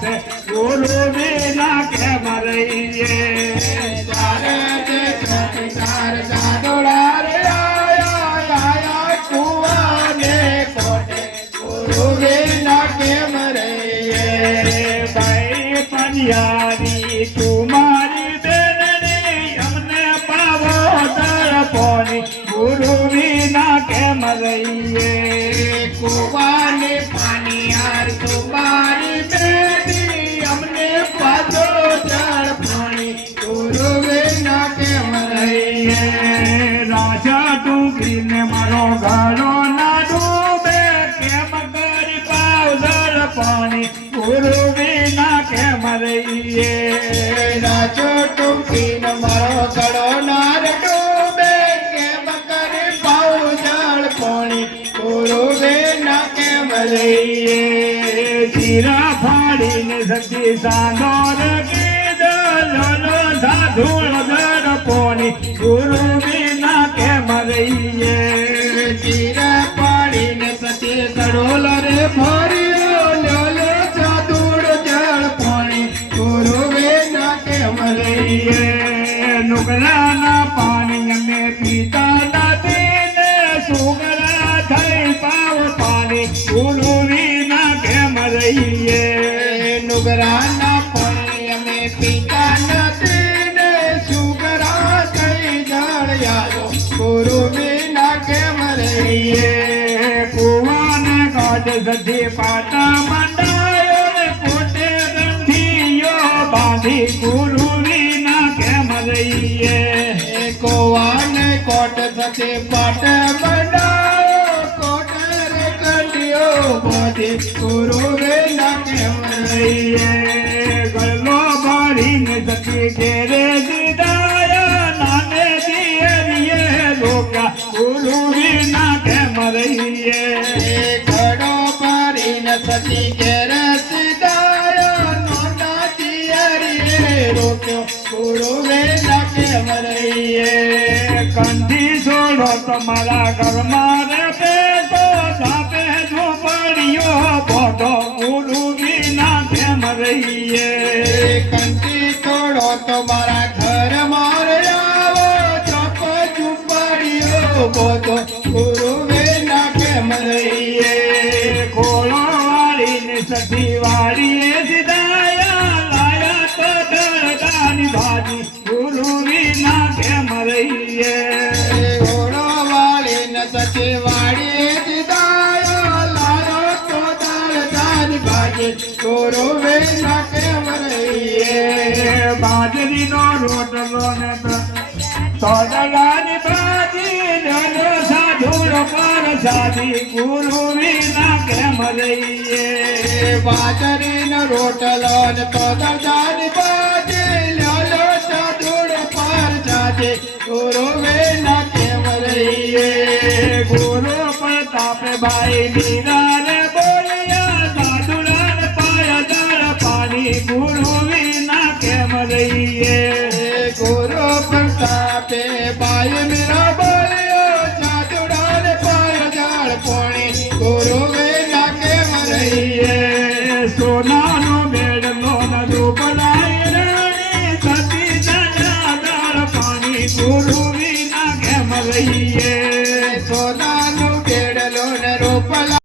કોટે ગુરુ વિના કેમ રહીએ તારે જે પ્રતિકાર સાધુડા રે આયા કુવાને કોટે ગુરુ વિના કેમ રહીએ ભાઈ પંજારી તુમારી બેનની અમને પાવો દર્પોની ગુરુ વિના કેમ રહીએ કુવાને પાનિયાર તુમારી બેટી અમને પાદો જળ પાણી ગુરુ વિના કેમ રહીએ રાજા ડુંગરીને મારો ગાળો ના ડૂબે કેમ કરી પાવદર પાણી ગુરુ વિના કેમ રહીએ રાજો ટૂંકીન મારો ગળો નાર ડૂબે કેમ કરી પાઉ જળ પાણી ગુરુ વિના કેમ રહીએ જીરા ફાડીને સતી સાંદોર કીધો સાધુળ દર પોની ગુરુ વિના કેમ રહીએ ચીરા પાડીને સતી કડોલ રે ભર્યો લોલો ચાદુડ જળ પાણી ગુરુ વિના કેમ રહીએ નુગરાના પાણી અમે પીતા નથી ને સુગરા થઈ પાવ પાણી ગુરુ વિના કેમ રહીએ નુગરાના પાણી અમે પીતા નથી ને સુગરા થઈ જળ યાદો ગુરુ વિના કેમ રહીએ કુવાને કાઢ સધી પાટા મંડાયો ને કોટે રંધીયો બાંધી ગુરુ વિના કેમ રહીએ કોવાને કોટ સતી પાટ મંડાયો કોટ રે કંડિયો બાંધી ગુરુ વિના કેમ રહીએ ગળલો ભરીને સતી ઘેરે દીદાયા નાને દિયરીએ રોકા ગુરુ વિના કેમ રહીએ ઘડો ભરીને સતી ઘેર સીધાયો નોના દિયરીએ રોક્યો ગુરુ વિના કેમ રહીએ કંઠી છોડો તમારા ઘરમાં રે બેઠો સાપે ઝૂંપડીઓ બોધો ગુરુ વિના કેમ રહીએ કંઠી થોડો તો મારા ઘર મારે આવો ચોપ ચુપડીઓ બોધો ગુરુ વિના કેમ રહીએ ખોળો વાળીને સધી વાળીએ સિધાયા લાયા તો દળદાની ભાજી ગુરુ વિના કેમ રહીએ ઘોડો વાળીને સતી વાળી દીધાયો લાલો તો દાળ ભાજે ગુરુ વિના કેમ રહીએ બાજરીનો રોટલો ને તોડલાની ભાજી ડલો સાધુર પર સાધી ગુરુ વિના કેમ રહીએ બાજરીનો રોટલો ને તો દાળ ભાજે લાલો સાધુડ પર જાજે ગુરુ વિના કેમ રહીએ ગુરુ પ્રતાપ ભાઈ લીલા